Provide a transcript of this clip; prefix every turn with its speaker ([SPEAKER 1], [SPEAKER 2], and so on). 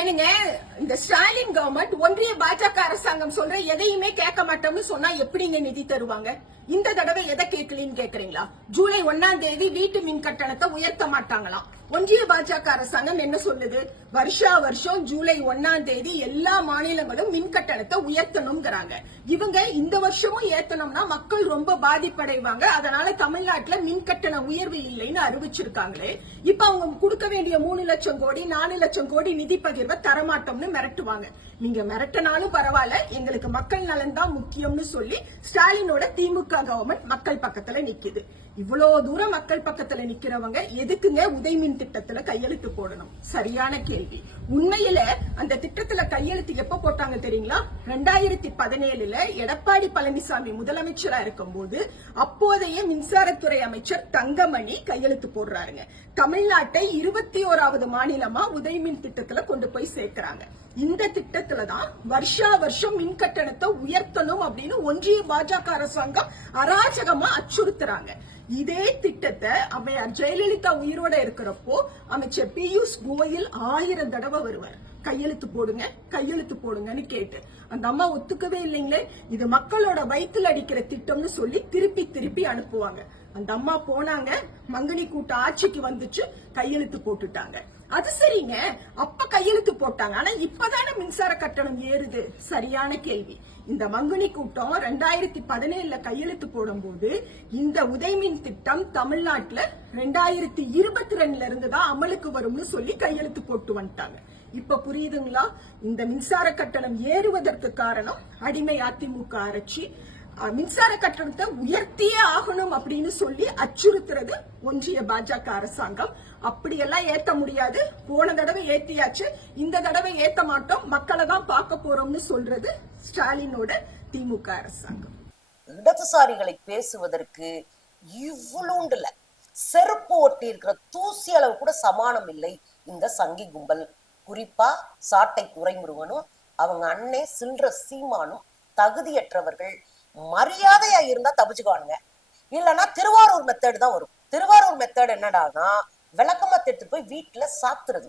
[SPEAKER 1] ஏனுங்க இந்த ஸ்டாலின் கவர்மெண்ட் ஒன்றிய பாஜக அரசாங்கம் சொல்ற எதையுமே கேட்க மாட்டோம்னு சொன்னா எப்படிங்க நிதி தருவாங்க? இந்த தடவை எதை கேட்கலன்னு கேக்குறீங்களா? ஜூலை ஒன்னாம் தேதி வீட்டு மின் கட்டணத்தை உயர்த்த மாட்டாங்களாம். ஒன்றிய பாஜக அரசாங்கம் என்ன சொல்லுது? வருஷா வருஷம் ஜூலை ஒன்னாம் தேதி எல்லா மாநிலங்களும் மின் கட்டணத்தை உயர்த்தணுங்கிறாங்க இவங்க இந்த வருஷமும் ஏத்தணும்னா மக்கள் ரொம்ப பாதிப்படைவாங்க. அதனால தமிழ்நாட்டுல மின் கட்டண உயர்வு இல்லைன்னு அறிவிச்சிருக்காங்களே. இப்ப அவங்க கொடுக்க வேண்டிய மூணு லட்சம் கோடி நாலு லட்சம் கோடி நிதி பகிர்வை தரமாட்டோம்னு மிரட்டுவாங்க. நீங்க மிரட்டினாலும் பரவாயில்ல எங்களுக்கு மக்கள் நலன் தான் முக்கியம்னு சொல்லி ஸ்டாலினோட திமுக கவர்மெண்ட் மக்கள் பக்கத்துல நிக்குது. இவ்வளோ தூரம் மக்கள் பக்கத்துல நிக்கிறவங்க எதுக்குங்க உதய் மின் திட்டத்துல கையெழுத்து போடணும்? சரியான கேள்வி. உண்மையில அந்த திட்டத்துல கையெழுத்து எப்ப போட்டாங்க தெரியுங்களா? ரெண்டாயிரத்தி பதினேழுல எடப்பாடி பழனிசாமி முதலமைச்சரா இருக்கும்போது அப்போதைய மின்சாரத்துறை அமைச்சர் தங்கமணி கையெழுத்து போடுறாருங்க. தமிழ்நாட்டை இருபத்தி ஓராவது மாநிலமா உதயமின் திட்டத்துல கொண்டு போய் சேர்க்கிறாங்க. இந்த திட்டத்துல தான் வருஷா வருஷம் மின் கட்டணத்தை உயர்த்தணும் அப்படின்னு ஒன்றிய பாஜக அரசாங்கம் அராஜகமா அச்சுறுத்துறாங்க. இதே திட்டத்தை அம்மையார் ஜெயலலிதா உயிரோட இருக்கிறப்போ அமைச்சர் பியூஷ் கோயல் ஆயிரம் தடவை வருவார். கையெழுத்து போடுங்க கையெழுத்து போடுங்கன்னு கேட்டு. அந்த அம்மா ஒத்துக்கவே இல்லைங்களே இது மக்களோட வயிற்றுல அடிக்கிற திட்டம்னு சொல்லி திருப்பி திருப்பி அனுப்புவாங்க. அந்த அம்மா போனாங்க மங்கனி கூட்டம் ஆட்சிக்கு வந்துச்சு கையெழுத்து போட்டுட்டாங்க. அது சரிங்க. அப்ப கையெழுத்து போட்டாங்க. ஆனா இப்பதானே மின்சார கட்டணம் ஏறுது? சரியான கேள்வி. இந்த மங்குனி கூட்டம் ரெண்டாயிரத்தி பதினேழுல கையெழுத்து போடும்போது இந்த உதயமின் திட்டம் தமிழ்நாட்டுல ரெண்டாயிரத்தி இருபத்தி ரெண்டுல இருந்து தான் அமலுக்கு வரும்னு சொல்லி கையெழுத்து போட்டு வந்துட்டாங்க. இப்ப புரியுதுங்களா? இந்த மின்சார கட்டணம் ஏறுவதற்கு காரணம் அடிமை அதிமுக அரசு மின்சார கட்டணத்தை உயர்த்தியே ஆகணும் அப்படின்னு சொல்லி அச்சுறுத்துறது ஒன்றிய பாஜக அரசாங்கம். அப்படியெல்லாம் ஏத்த முடியாது. போன தடவை ஏத்தியாச்சு. இந்த தடவை ஏத்த மாட்டோம். மக்களை தான் பார்க்க போறோம்னு சொல்றது ஸ்டாலினோட திமுக அரசாங்கம்.
[SPEAKER 2] இடதுசாரிகளை பேசுவதற்கு இவ்வளோண்டுல செருப்பு ஒட்டி இருக்கிற தூசி அளவு கூட சமானம் இல்லை இந்த சங்கி கும்பல். குறிப்பா சாட்டை துறைமுருகனும் அவங்க அண்ணே சில்ற சீமானும் தகுதியற்றவர்கள் மரியாதையா இருந்தா தப்பிச்சுக்குவானுங்க. இல்லைன்னா திருவாரூர் மெத்தேடு தான் வரும். திருவாரூர் மெத்தேடு என்னடானா விளக்கமா திட்டு போய் வீட்டுல சாத்துறது.